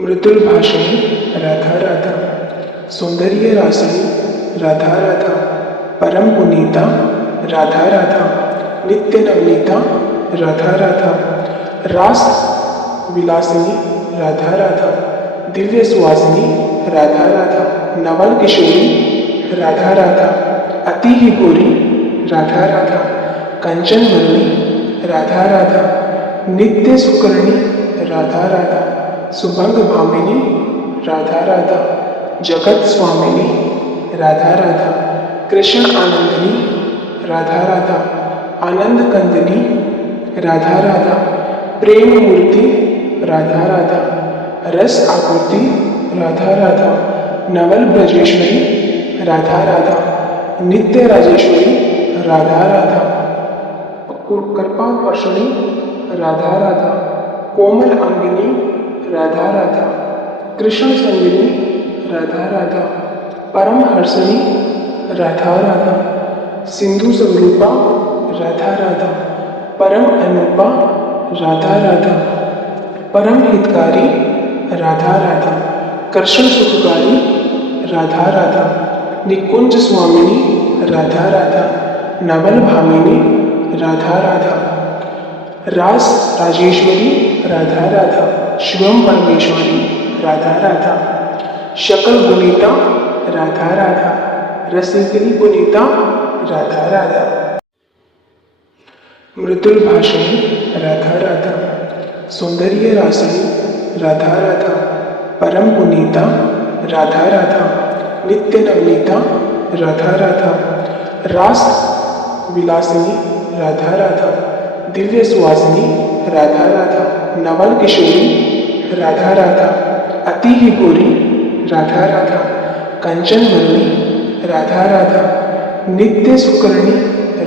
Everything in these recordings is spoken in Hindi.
मृदुल भाषणी राधा राधा, सौंदर्य रासिनी राधा राधा, परम पुनीता राधा राधा, नित्य नवनीता राधा राधा, रास विलासिनी राधा राधा, दिव्य सुवासिनी राधा राधा, नवल किशोरी राधा राधा, अति ही गोरी राधा राधा, कंचन मरणी राधा राधा, नित्य सुकर्णी राधा राधा, सुभंग भामिनी राधा राधा, जगत स्वामिनी राधा राधा, कृष्ण आनंदिनी राधा राधा, आनंद कंदिनी राधा राधा, प्रेम मूर्ति राधा राधा, रस आकृति राधा राधा, नवल ब्रजेश्वरी राधा राधा, नित्य राजेश्वरी राधा राधा, कृपा वर्षणी राधा राधा, कोमल अंगिनी राधा राधा, कृष्ण संगिनी राधा राधा, परम हर्षणी राधा राधा, सिंधु स्वरूपा राधा राधा, परम अनुपा राधा राधा, परम हितकारी राधा राधा, कृष्ण सुखकारी राधा राधा, निकुंज स्वामिनी राधा राधा, नवल भामिनी राधा राधा, रास राजेश्वरी राधा राधा, शिवम परमेश्वरी राधा राधा, शकल गुनीता राधा राधा, रसिकनी गुनीता राधा राधा। मृदुल भाषणी राधा राधा, सौंदर्य रासिनी राधा राधा, परम पुनीता राधा राधा, नित्य नवनीता राधा राधा, रास विलासिनी राधा राधा, दिव्य सुवासिनी राधा राधा, नवल किशोरी राधा राधा, अति ही गोरी राधा राधा, कंचन मरणी राधा राधा, नित्य सुकर्णी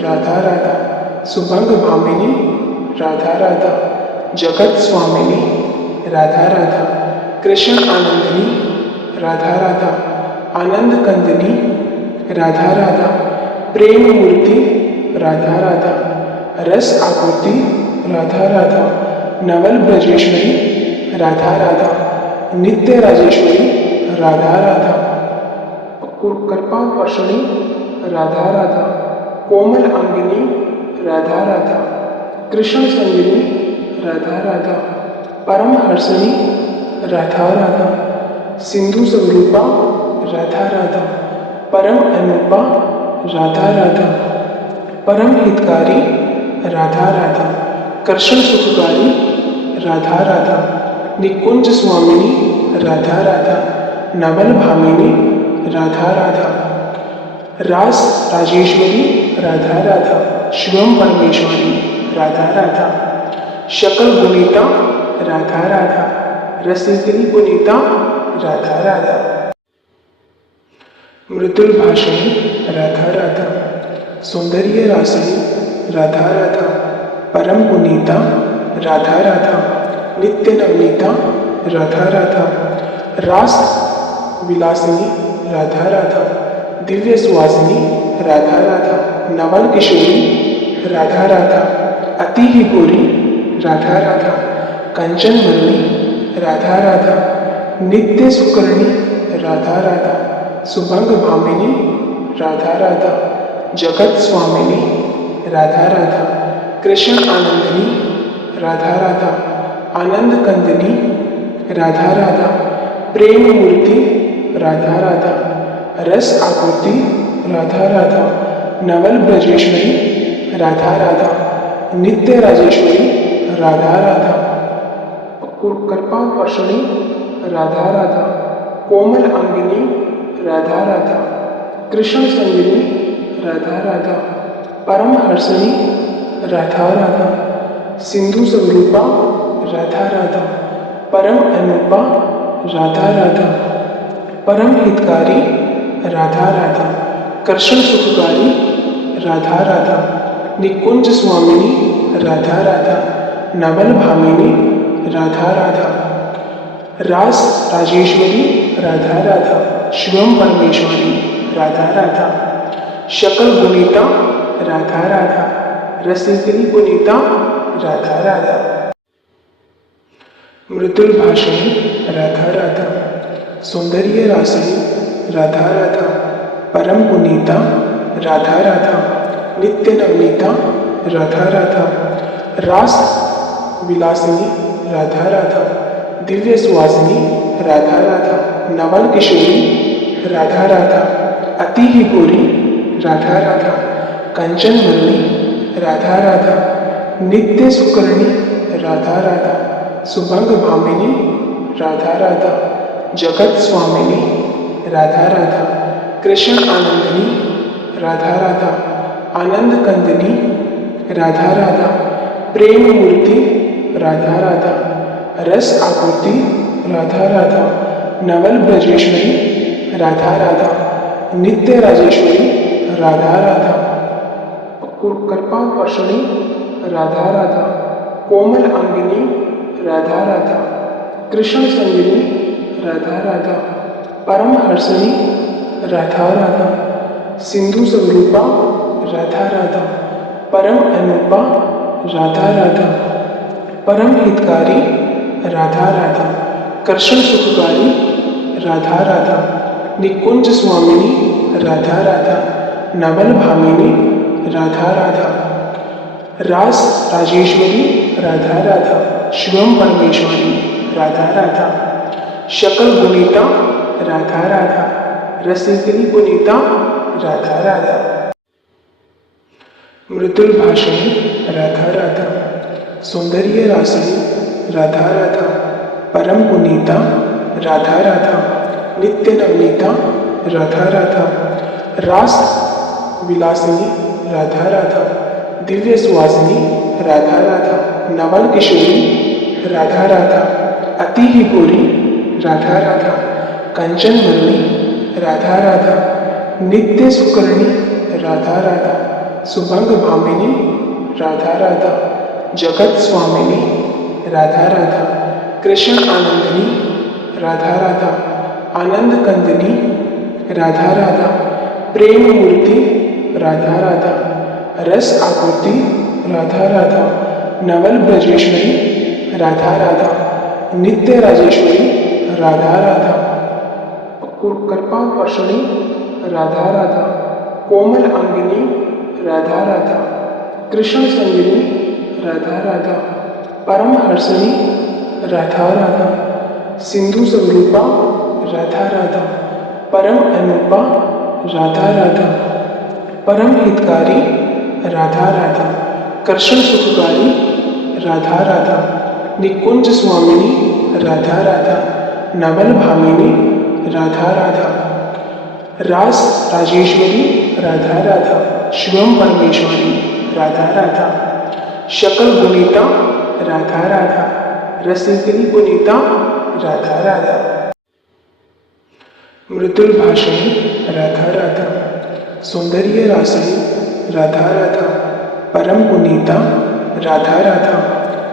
राधा राधा, सुभंग भामिनी राधा राधा, जगत स्वामिनी राधा राधा, कृष्ण आनंदिनी राधा राधा, आनंद कंदिनी राधा राधा, प्रेम मूर्ति राधा राधा, रस आकृति राधा राधा, नवल ब्रजेश्वरी राधा राधा, नित्य राजेश्वरी राधा राधा, कृपा वर्षणी राधा राधा, कोमल अंगिनी राधा राधा, कृष्ण संगिनी राधा राधा, परम हर्षणी राधा राधा, सिंधु स्वरूपा राधा राधा, परम अनुपा राधा राधा, परम हितकारी राधा राधा, कृष्ण सुखकारी राधा राधा, निकुंज स्वामिनी राधा राधा, नवल भामिनी राधा राधा, रास राजेश्वरी राधा राधा, शिवम परमेश्वरी राधा राधा, शकल गुनीता राधा राधा, रसिकनी गुनीता राधा राधा। मृदुल भाषणी राधा राधा, सौंदर्य रासिनी राधा राधा, परम पुनीता राधा राधा, नित्य नवनीता राधा राधा, रास विलासिनी राधा राधा, दिव्य सुवासिनी राधा राधा, नवल किशोरी राधा राधा, अति ही गोरी राधा राधा, कंचन मरणी राधा राधा, नित्य सुकर्णी राधा राधा, सुभंग भामिनी राधा राधा, जगत स्वामिनी राधा राधा, कृष्ण आनंदिनी राधा राधा, आनंद कंदिनी राधा राधा, प्रेम मूर्ति राधा राधा, रस आकृति राधा राधा, नवल ब्रजेश्वरी राधा राधा, नित्य राजेश्वरी राधा राधा, कृपा वर्षणी राधा राधा, कोमल अंगिनी राधा राधा, कृष्ण संगिनी राधा राधा, परम हर्षणी राधा राधा, सिंधु स्वरूपा राधा राधा, परम अनुपा राधा राधा, परम हितकारी राधा राधा, कृष्ण सुखकारी राधा राधा, निकुंज स्वामिनी राधा राधा, नवल भामिनी राधा राधा, रास राजेश्वरी राधा राधा, शिवम परमेश्वरी राधा राधा, शकल गुनीता राधा राधा, रसिकनी गुनीता राधा राधा। मृदुल भाषणी राधा राधा, सौंदर्य रासनी राधा राधा, परम पुनीता राधा राधा, नित्य नवनीता राधा राधा, रास विलासिनी राधा राधा, दिव्य सुवासिनी राधा राधा, नवल किशोरी राधा राधा, अति ही गोरी राधा राधा, कंचन मल्ली राधा राधा, नित्य सुकर्णी राधा राधा, सुभंग भामिनी राधा राधा, जगत स्वामिनी राधा राधा, कृष्ण आनंदिनी राधा राधा, आनंद कंदिनी राधा राधा, प्रेम मूर्ति राधा राधा, रस आकृति राधा राधा, नवल ब्रजेश्वरी राधा राधा, नित्य राजेश्वरी राधा राधा, कृपा वर्षणी राधा राधा, कोमल अंगिनी राधा राधा, कृष्ण संगिनी राधा राधा, परम हर्षणी राधा राधा, सिंधु स्वरूपा राधा राधा, परम अनुपा राधा राधा, परम हितकारी राधा राधा, कृष्ण सुखकारी राधा राधा, निकुंज स्वामिनी राधा राधा, नवल भामिनी राधा राधा, रास राजेश्वरी राधा राधा, शिवम परमेश्वरी राधा राधा, शकल गुनीता राधा राधा, रसिकनी गुनीता राधा राधा, मृदुल भाषणी राधा राधा, सौंदर्य रासनी राधा राधा, परम पुनीता राधा राधा, नित्य नवनीता राधा राधा, रास विलासिनी राधा राधा, दिव्य सुवासिनी राधा राधा, नवल किशोरी राधा राधा, अति ही गोरी राधा राधा, कंचन मल्ली राधा राधा, नित्य सुकर्णी राधा राधा, सुभंग भामिनी राधा राधा, जगत स्वामिनी राधा राधा, कृष्ण आनंदिनी राधा राधा, आनंद कंदिनी राधा राधा, प्रेम मूर्ति राधा राधा, रस आकृति राधा राधा, नवल ब्रजेश्वरी राधा राधा, नित्य राजेश्वरी राधा राधा, कृपा वर्षणी राधा राधा, कोमल अंगिनी राधा राधा, कृष्ण संगिनी राधा राधा, परम हर्षणी राधा राधा, सिंधु स्वरूपा राधा राधा, परम अनुपा राधा राधा, परम हितकारी राधा राधा, कृष्ण सुखकारी राधा राधा, निकुंज स्वामिनी राधा राधा, नवल भामिनी राधा राधा, रास राजेश्वरी राधा राधा, शिवम परमेश्वरी राधा राधा, शकल गुनीता राधा राधा, रसिकनी गुनीता राधा राधा, मृदुल भाषणी राधा राधा, सौंदर्य रासनी राधा राधा, परम पुनीता राधा राधा,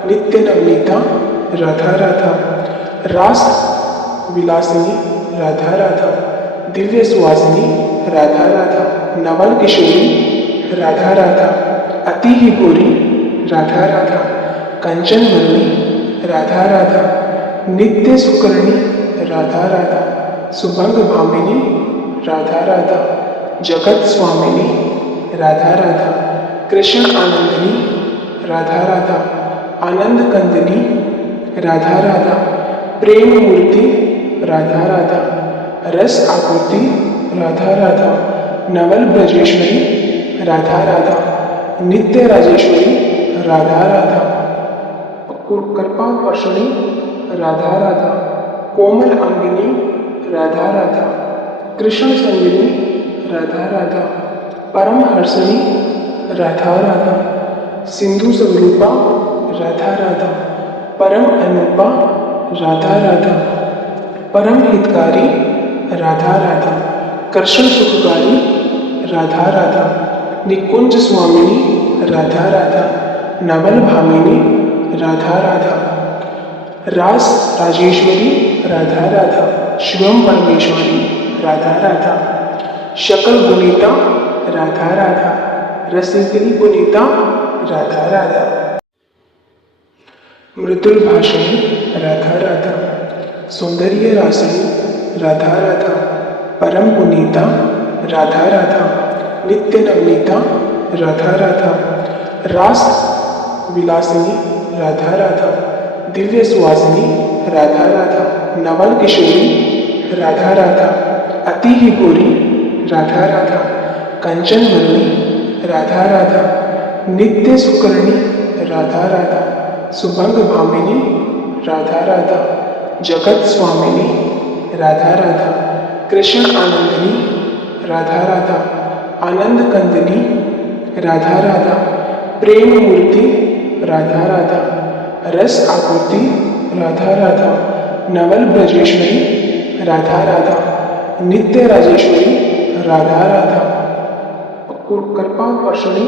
नित्य नवनीता राधा राधा, रास विलासिनी राधा राधा, दिव्य सुवासिनी राधा राधा, नवल किशोरी राधा राधा, अति ही गोरी राधा राधा, कंचन मल्ली राधा राधा, नित्य सुकर्णी राधा राधा, सुभंग भामिनी राधा राधा, जगत स्वामिनी राधा राधा, कृष्ण आनंदिनी राधा राधा, आनंद कंदिनी राधा राधा, प्रेम मूर्ति राधा राधा, रस आकृति राधा राधा, नवल ब्रजेश्वरी राधा राधा, नित्य राजेश्वरी राधा राधा, कृपा वर्षणी राधा राधा, कोमल अंगिनी राधा राधा, कृष्ण संगिनी राधा राधा, परम हर्षणी राधा राधा, सिंधु स्वरूपा राधा राधा, परम अनुपा राधा राधा, परम हितकारी राधा राधा, कृष्ण सुखकारी राधा राधा, निकुंज स्वामिनी राधा राधा, नवल भामिनी राधा राधा, रास राजेश्वरी राधा राधा, शिवम परमेश्वरी राधा राधा, शकल गुनीता राधा राधा, रसिकनी गुनीता राधा राधा, मृदुल भाषणी राधा राधा, सौंदर्य रासनी राधा राधा, परम पुनीता राधा राधा, नित्य नवनीता राधा राधा, रास विलासिनी राधा राधा, दिव्य सुवासिनी राधा राधा, नवल किशोरी राधा राधा, अति ही गोरी राधा राधा, कंचन मरणी राधा राधा, नित्य सुकर्णी राधा राधा, सुभंग भामिनी राधा राधा, जगत स्वामिनी राधा राधा, कृष्ण आनंदिनी राधा राधा, आनंद कंदिनी राधा राधा, प्रेम मूर्ति राधा राधा, रस आकृति राधा राधा, नवल ब्रजेश्वरी राधा राधा, नित्य राजेश्वरी राधा राधा, कृपा वर्षणी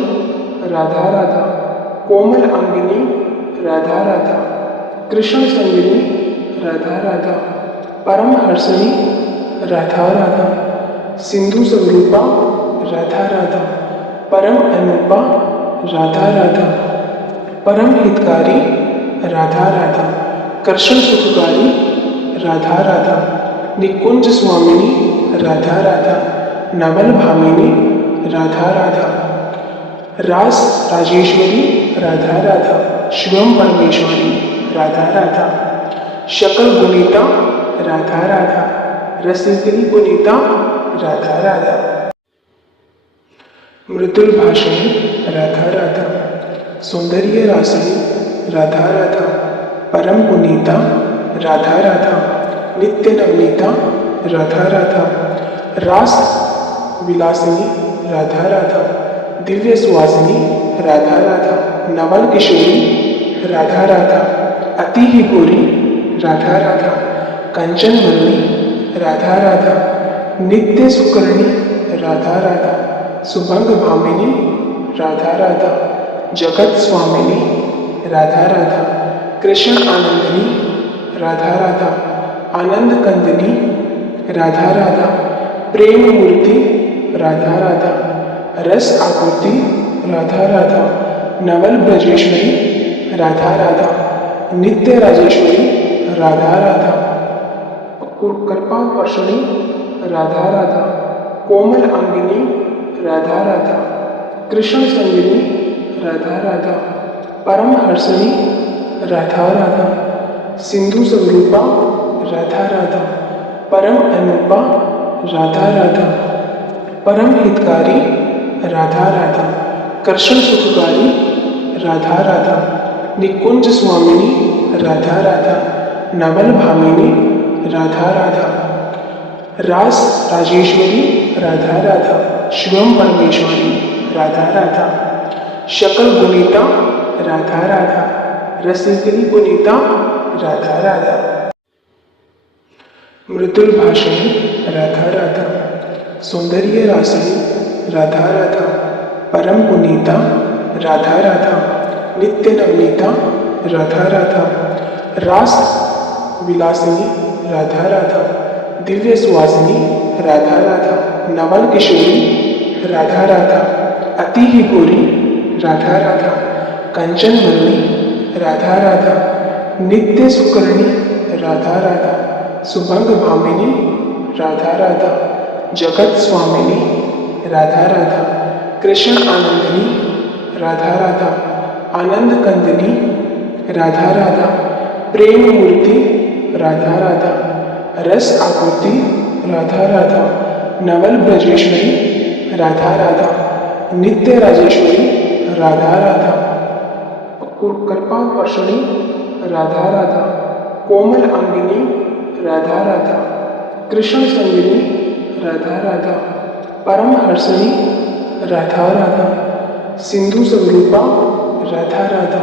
राधा राधा, कोमल अंगिनी राधा राधा, कृष्ण संगिनी राधा राधा, परम हर्षणी राधा राधा, सिंधु स्वरूपा राधा राधा, परम अनुपा राधा राधा, परम हितकारी राधा राधा, कृष्ण सुखकारी राधा राधा, निकुंज स्वामिनी राधा राधा, नवल भामिनी राधा राधा, रास राजेश्वरी राधा राधा, शिवम परमेश्वरी राधा राधा, शकल गुणिता राधा राधा, रसिकनी गुणिता राधा राधा, मृदुल भाषणी राधा राधा, सौंदर्य रासनी राधा राधा, परम पुनीता राधा राधा, नित्य नवनीता राधा राधा, रास विलासिनी राधा राधा, दिव्य सुवासिनी राधा राधा, नवल किशोरी राधा राधा, अति ही गोरी राधा राधा, कंचन मरणी राधा राधा, नित्य सुकर्णी राधा राधा, सुभंग भामिनी राधा राधा, जगत स्वामिनी राधा राधा, कृष्ण आनंदिनी राधा राधा, आनंद कंदिनी राधा राधा, प्रेम मूर्ति राधा राधा, रस आकृति राधा राधा, नवल ब्रजेश्वरी राधा राधा, नित्य राजेश्वरी राधा राधा, कृपा वर्षणी राधा राधा, कोमल अंगिनी राधा राधा, कृष्ण संगिनी राधा राधा, परम हर्षणी राधा राधा, सिंधु स्वरूपा राधा राधा, परम अनुपा राधा राधा, परम हितकारी राधा राधा, कृष्ण सुखकारी राधा राधा, निकुंज स्वामिनी राधा राधा, नवल भामिनी राधा राधा, रास राजेश्वरी राधा राधा, शिवम परमेश्वरी राधा राधा, शकल गुणिता राधा राधा, रसिकनी गुणिता राधा राधा, मृदुल भाषणी राधा राधा, सौंदर्य रासनी राधा राधा, परम पुनीता राधा राधा, नित्य नवनीता राधा राधा, रास विलासिनी राधा राधा, दिव्य सुवासिनी राधा राधा, नवल किशोरी राधा राधा, अति ही गोरी राधा राधा, कंचन मरणी राधा राधा, नित्य सुकर्णी राधा राधा, सुभंग भामिनी राधा राधा, जगत स्वामिनी राधा राधा, कृष्ण आनंदिनी राधा राधा, आनंद कंदिनी राधा राधा, प्रेम मूर्ति राधा राधा, रस आकृति राधा राधा, नवल ब्रजेश्वरी राधा राधा, नित्य राजेश्वरी राधा राधा, कृपा वर्षणी राधा राधा, कोमल अंगिनी राधा राधा, कृष्ण संगिनी राधा राधा, परम हर्षणी राधा राधा, सिंधु स्वरूपा राधा राधा,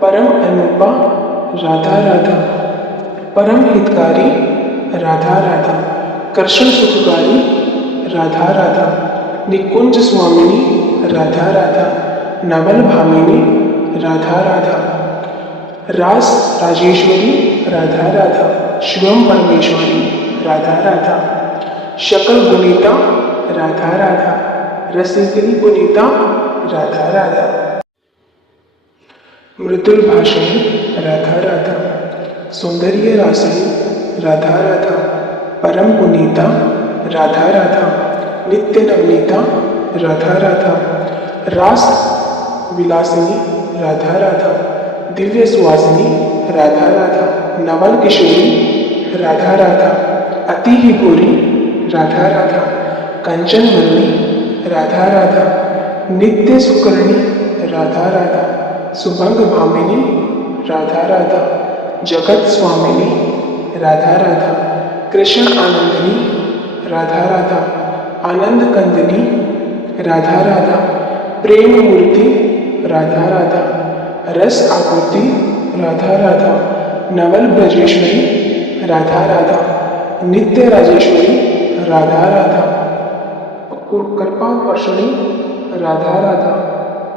परम अनुपा राधा राधा, परम हितकारी राधा राधा, कृष्ण सुखकारी राधा राधा, निकुंज स्वामिनी राधा राधा, नवल भामिनी राधा राधा, रास राजेश्वरी राधा राधा, शिवम परमेश्वरी राधा राधा, शकल गुणिता राधा राधा, रसिकनी गुणिता राधा राधा, मृदुल भाषणी राधा राधा सौंदर्य राशिनी राधा राधा परम पुनीता राधा राधा नित्य नवनीता राधा राधा रास विलासिनी राधा राधा दिव्य सुवासिनी राधा राधा नवल किशोरी राधा राधा अति ही गोरी राधा राधा कंचन मरणी राधा राधा नित्य सुकर्णी राधा राधा सुभंग भामिनी राधा राधा जगत स्वामिनी राधा राधा कृष्ण आनंदिनी राधा राधा आनंद कंदिनी राधा राधा प्रेम मूर्ति राधा राधा रस आकृति राधा राधा नवल ब्रजेश्वरी राधा राधा नित्य राजेश्वरी राधा राधा कृपा वर्षणी राधा राधा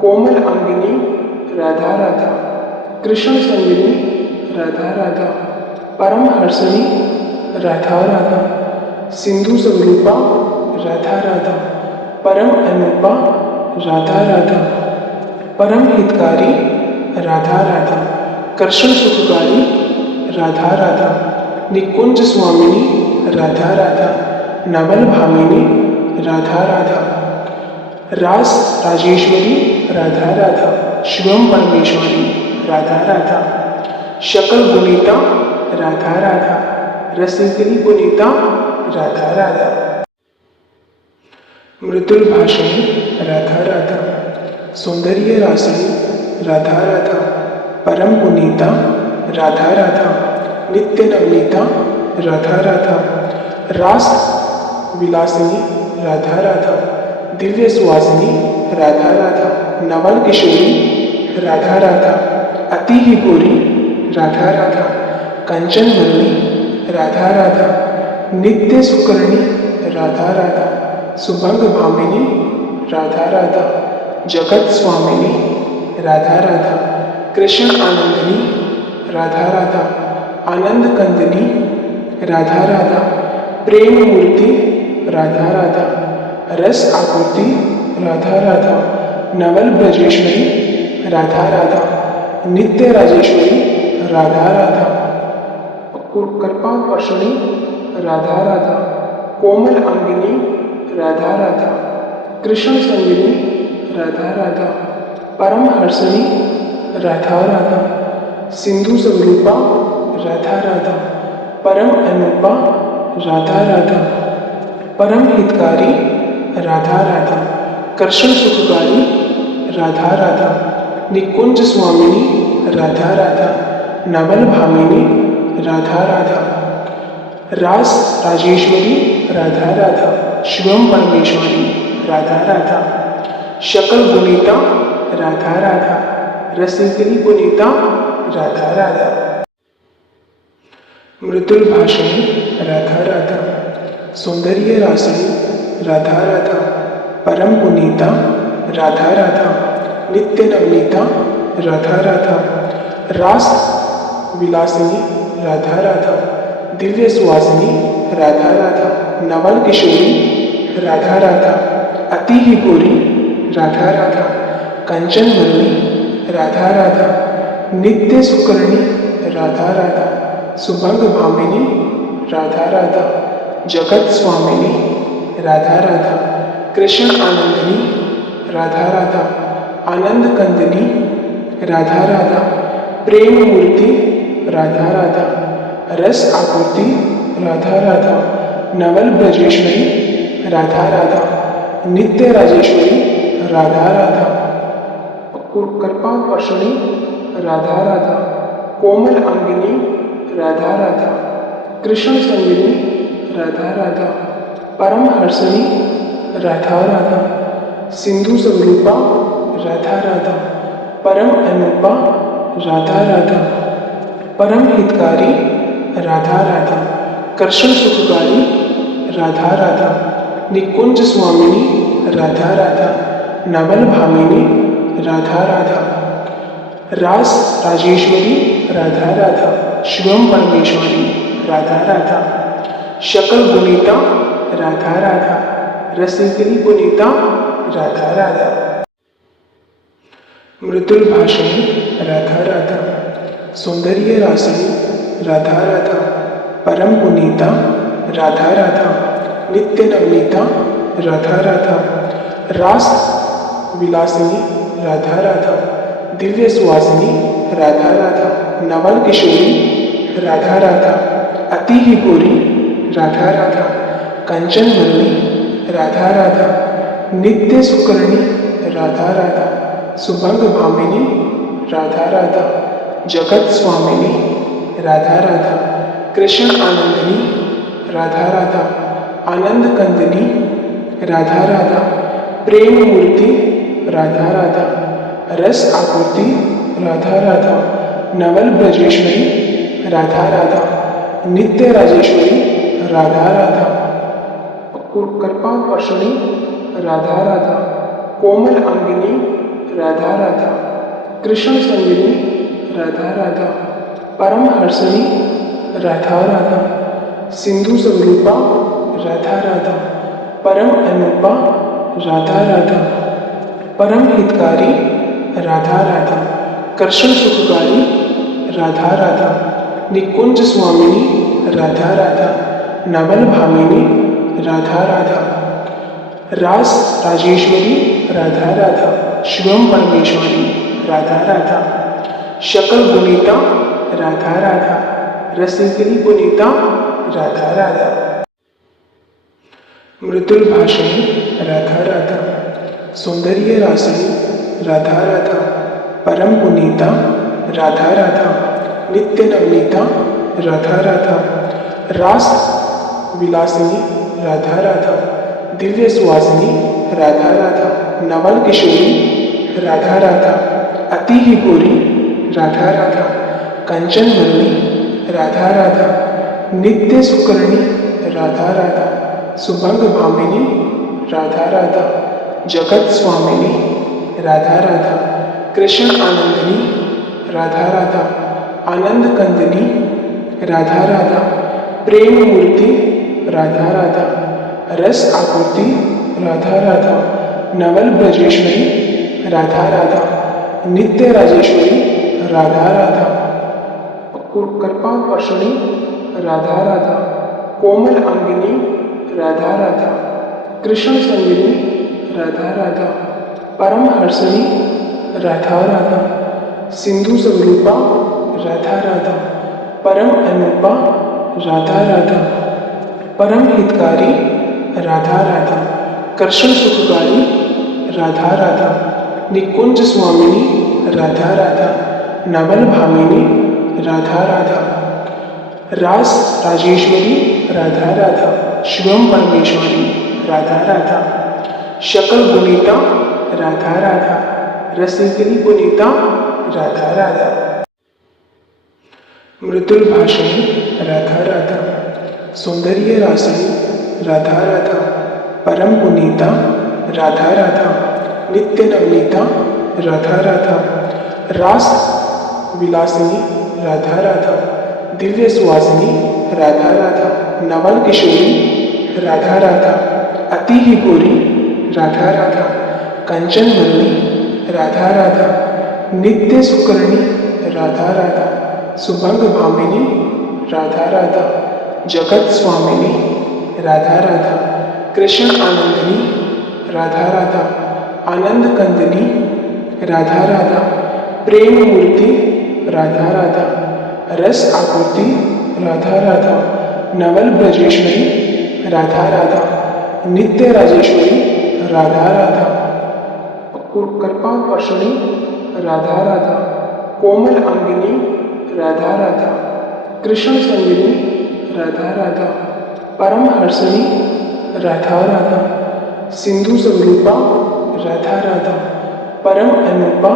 कोमल अंगिनी राधा राधा कृष्ण संगिनी राधा राधा परम हर्षणी राधा राधा सिंधु स्वरूपा राधा राधा परम अनुपा राधा राधा परम हितकारी राधा राधा कृष्ण सुखकारी राधा राधा निकुंज स्वामिनी राधा राधा नवल भामिनी राधा राधा रास राजेश्वरी राधा राधा शिवम परमेश्वरी राधा राधा शकल गुणिता राधा राधा रसिकनी गुणिता राधा राधा मृदुल भाषणी राधा राधा सौंदर्य राशिनी राधा राधा परम पुनीता राधा राधा नित्य नवनीता राधा राधा रास विलासिनी राधा राधा दिव्य सुवासिनी राधा राधा नवल किशोरी राधा राधा अति ही गोरी राधा राधा कंचन मरणी राधा राधा नित्य सुकर्णी राधा राधा सुभंग भामिनी राधा राधा जगत स्वामिनी राधा राधा कृष्ण आनंदिनी राधा राधा आनंद कंदिनी राधा राधा प्रेम मूर्ति राधा राधा रस आकृति राधा राधा नवल ब्रजेश्वरी राधा राधा नित्य राजेश्वरी राधा राधा कृपा वर्षणी राधा राधा कोमल अंगिनी राधा राधा कृष्ण संगिनी राधा राधा परम हर्षणी राधा राधा सिंधु स्वरूपा राधा राधा परम अनुपा राधा राधा परम हितकारी राधा राधा कृष्ण सुखकारी राधा राधा निकुंज स्वामिनी राधा राधा नवल भामिनी राधा राधा रास राजेश्वरी राधा राधा शिवम परमेश्वरी राधा राधा शकल गुणिता राधा राधा रसिकनी गुणिता राधा राधा मृदुल भाषणी राधा राधा सौंदर्य राशिनी राधा राधा परम पुनीता राधा राधा नित्य नवनीता राधा राधा रास विलासिनी राधा राधा दिव्य सुवासिनी राधा राधा नवल किशोरी राधा राधा अति ही गोरी राधा राधा कंचन मरणी राधा राधा नित्य सुकर्णी राधा राधा सुभंग भामिनी राधा राधा जगत स्वामिनी राधा राधा कृष्ण आनंदिनी राधा राधा आनंद कंदिनी राधा राधा प्रेम मूर्ति राधा राधा रस आकृति राधा राधा नवल ब्रजेश्वरी राधा राधा नित्य राजेश्वरी राधा राधा कृपा वर्षणी राधा राधा कोमल अंगिनी राधा राधा कृष्ण संगिनी राधा राधा परम हर्षणी राधा राधा सिंधु स्वरूपा राधा राधा परम अनुपा राधा राधा परम हितकारी राधा राधा कृष्ण सुखकारी राधा राधा निकुंज स्वामिनी राधा राधा नवल भामिनी राधा राधा रास राजेश्वरी राधा राधा शिवम परमेश्वरी राधा राधा शकल गुणिता राधा राधा रसिकनी गुणिता राधा राधा मृदुल भाषणी राधा राधा सौंदर्य राशिणी राधा राधा परम पुनीता राधा राधा नित्य नवनीता राधा राधा रास विलासिनी राधा राधा दिव्य सुवासिनी राधा राधा नवल किशोरी राधा राधा अति ही गोरी राधा राधा कंचन मरणी राधा राधा नित्य सुकरणी राधा राधा सुभंग भामिनी राधा राधा जगत स्वामिनी राधा राधा कृष्ण आनंदिनी राधा राधा आनंद कंदिनी राधा राधा प्रेम मूर्ति राधा राधा रस आकृति राधा राधा नवल ब्रजेश्वरी राधा राधा नित्य राजेश्वरी राधा राधा कृपा वर्षणी राधा राधा कोमल अंगिनी राधा राधा कृष्ण संगिनी राधा राधा परम हर्षणी राधा राधा सिंधु स्वरूपा राधा राधा परम अनुपा राधा राधा परम हितकारी राधा राधा कृष्ण सुखकारी राधा राधा निकुंज स्वामिनी राधा राधा नवल भामिनी राधा राधा रास राजेश्वरी राधा राधा शिवम परमेश्वरी राधा राधा शकल गुनीता राधा राधा रसिकनी गुनीता राधा राधा मृदुल भाषणी राधा राधा सौंदर्य राशिनी राधा राधा परम पुनीता राधा राधा नित्य नवनीता राधा राधा रास विलासिनी राधा राधा दिव्य सुवासिनी राधा राधा नवल किशोरी राधा राधा अति ही गोरी राधा राधा कंचन मरणी राधा राधा नित्य सुकरणी राधा राधा सुभंग भामिनी राधा राधा जगत स्वामिनी राधा राधा कृष्ण आनंदिनी राधा राधा आनंद कंदिनी राधा राधा प्रेम मूर्ति राधा राधा रस आकृति राधा राधा नवल ब्रजेश्वरी राधा राधा नित्य राजेश्वरी राधा राधा कृपा वर्षणी राधा राधा कोमल अंगिनी राधा राधा कृष्ण संगिनी राधा राधा परम हर्षणी राधा राधा सिंधु स्वरूपा राधा राधा परम अनुपा राधा राधा परम हितकारी राधा राधा कृष्ण सुखकारी राधा राधा निकुंज स्वामिनी राधा राधा नवल भामिनी राधा राधा रास राजेश्वरी राधा राधा शिवम परमेश्वरी राधा राधा शकल गुनीता राधा राधा रसिकनी गुनीता राधा राधा मृदुल भाषणी राधा राधा सौंदर्य राशिनी राधा राधा परम पुनीता राधा राधा नित्य नवनीता राधा राधा रास विलासिनी राधा राधा दिव्य सुवासिनी राधा राधा नवल किशोरी राधा राधा अति ही गोरी राधा राधा कंचन मरणी राधा राधा नित्य सुकरणी राधा राधा सुभंग भामिनी राधा राधा जगत स्वामिनी राधा राधा कृष्ण आनंदिनी राधा राधा आनंद कंदिनी राधा राधा प्रेम मूर्ति राधा राधा रस आकृति राधा राधा नवल ब्रजेश्वरी राधा राधा नित्य राजेश्वरी राधा राधा कृपा वर्षणी राधा राधा कोमल अंगिनी राधा राधा कृष्ण संगिनी राधा राधा परम हर्षणी राधा राधा सिंधु स्वरूपा राधा राधा परम अनुपा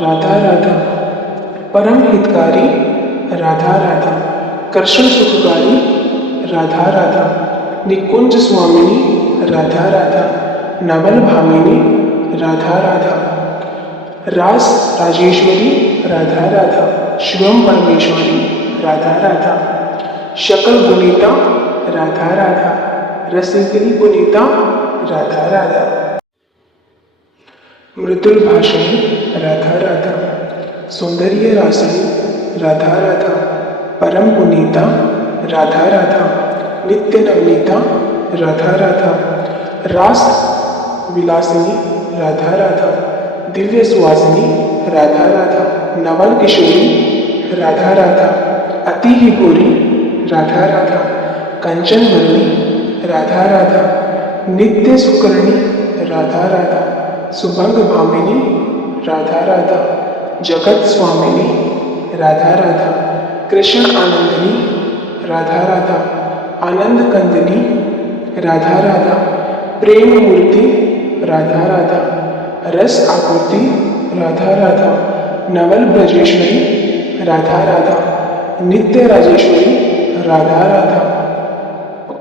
राधा राधा परम हितकारी राधा राधा कृष्ण सुखकारी राधा राधा निकुंज स्वामिनी राधा राधा नवल भामिनी राधा राधा रास राजेश्वरी राधा राधा शिवम परमेश्वरी राधा राधा शकल गुनीता राधा राधा रसिकनी गुनीता राधा राधा मृदुल भाषणी राधा राधा सौंदर्य राशिनी राधा राधा परम पुनीता राधा राधा नित्य नवनीता राधा राधा रास विलासिनी राधा राधा दिव्य सुवासिनी राधा राधा नवल किशोरी राधा राधा अति ही गोरी राधा राधा कंचन मरणी राधा राधा नित्य सुकर्णी राधा राधा सुभंग भामिनी राधा राधा जगत स्वामिनी राधा राधा कृष्ण आनंदिनी राधा राधा आनंद कंदिनी राधा राधा प्रेम मूर्ति राधा राधा रस आकृति राधा राधा नवल ब्रजेश्वरी राधा राधा नित्य राजेश्वरी राधा राधा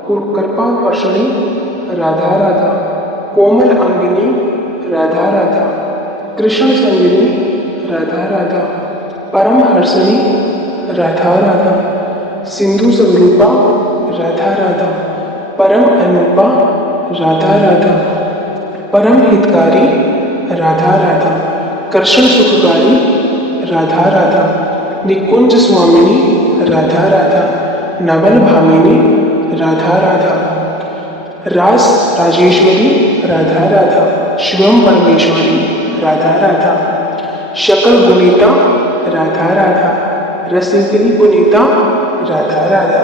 कृपा वर्षणी राधा राधा कोमल अंगिनी राधा राधा कृष्ण संगिनी राधा राधा परम हर्षणी राधा राधा सिंधु स्वरूपा राधा राधा परम अनुपा राधा राधा परम हितकारी राधा राधा कृष्ण सुखकारी राधा राधा निकुंज स्वामिनी राधा राधा नवल भामिनी राधा राधा रास राजेश्वरी राधा राधा शिवम परमेश्वरी राधा राधा शकल गुनीता राधा राधा रसिकनी गुनीता राधा राधा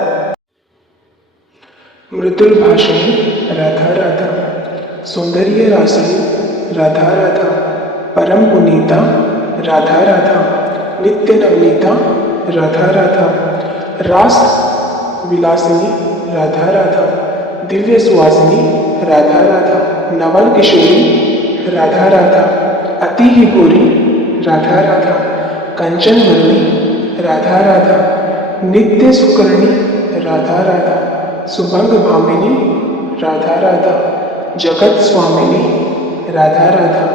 मृदुल भाषणी राधा राधा सौंदर्य रासनी राधा राधा परम पुनीता राधा राधा नित्य नवनीता राधा राधा रास विलासिनी राधा राधा दिव्य सुवासिनी राधा राधा नवल किशोरी राधा राधा अति ही गोरी राधा राधा कंचन मरणी राधा राधा नित्य सुकर्णी राधा राधा सुभंग भामिनी राधा राधा जगत स्वामिनी राधा राधा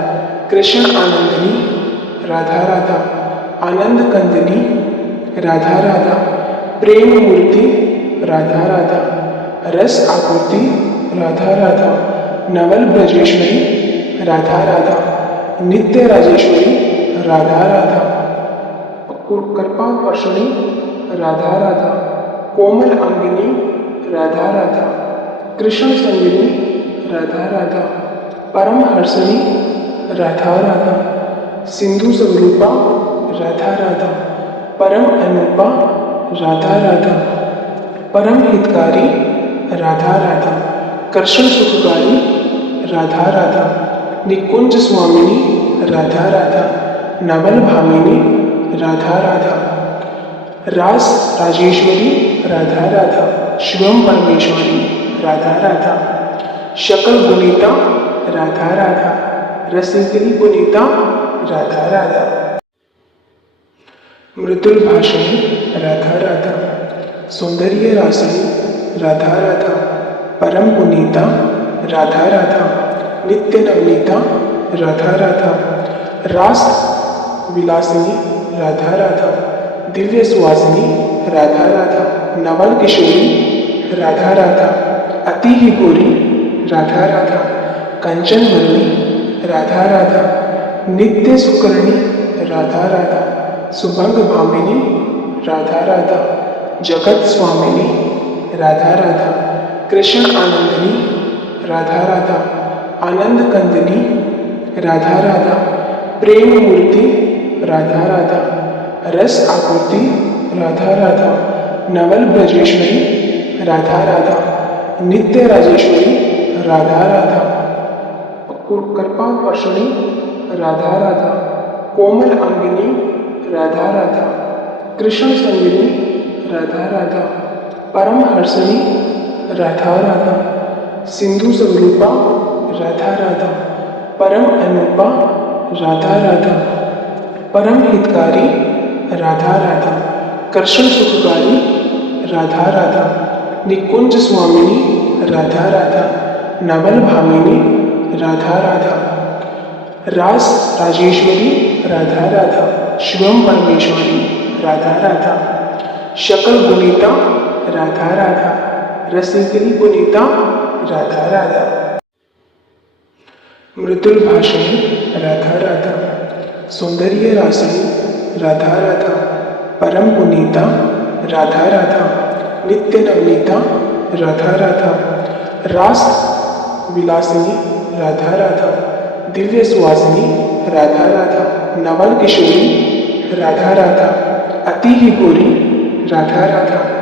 कृष्ण आनंदिनी राधा राधा आनंद कंदिनी राधा राधा प्रेम मूर्ति राधा राधा रस आकृति राधा राधा नवल ब्रजेश्वरी राधा राधा नित्य राजेश्वरी राधा राधा कृपा वर्षणी राधा राधा कोमल अंगिनी राधा राधा कृष्ण संगिनी राधा राधा परम हर्षणी राधा राधा सिंधु स्वरूपा राधा राधा परम अनुपा राधा राधा परम हितकारी राधा राधा कृष्ण सुखकारी राधा राधा निकुंज स्वामिनी राधा राधा नवल भामिनी राधा राधा रास राजेश्वरी राधा राधा शिवम परमेश्वरी राधा राधा शकल गुनीता राधा राधा रसिकनी गुनीता राधा राधा मृदुल भाषणी राधा राधा सौंदर्य रासनी राधा राधा परम पुनीता राधा राधा नित्य नवनीता राधा राधा रास विलासिनी राधा राधा दिव्य सुवासिनी राधा राधा नवल किशोरी राधा राधा अति ही गोरी राधा राधा कंचन मरणी राधा राधा नित्य सुकर्णी राधा राधा सुभंग भामिनी राधा राधा जगत स्वामिनी राधा राधा कृष्ण आनंदिनी राधा राधा आनंद कंदिनी राधा राधा प्रेम मूर्ति राधा राधा रस आकृति राधा राधा नवल ब्रजेश्वरी राधा राधा नित्य राजेश्वरी राधा राधा कृपा वर्षणी राधा राधा कोमल अंगिनी राधा राधा कृष्ण संगिनी राधा राधा परम हर्षणी राधा राधा सिंधु स्वरूपा राधा राधा परम अनुपा राधा राधा परम हितकारी राधा राधा कृष्ण सुखकारी राधा राधा निकुंज स्वामिनी राधा राधा नवल भामिनी राधा राधा रास राजेश्वरी राधा राधा शिवम परमेश्वरी राधा राधा शकल गुनीता राधा राधा रसिकनी गुनीता राधा राधा मृदुल भाषणी राधा राधा सौंदर्य रासनी राधा राधा परम पुनीता राधा राधा, नित्य नवनीता राधा राधा, रास विलासिनी राधा राधा, दिव्य सुवासिनी राधा राधा, नवल किशोरी राधा राधा, अति ही गोरी राधा राधा।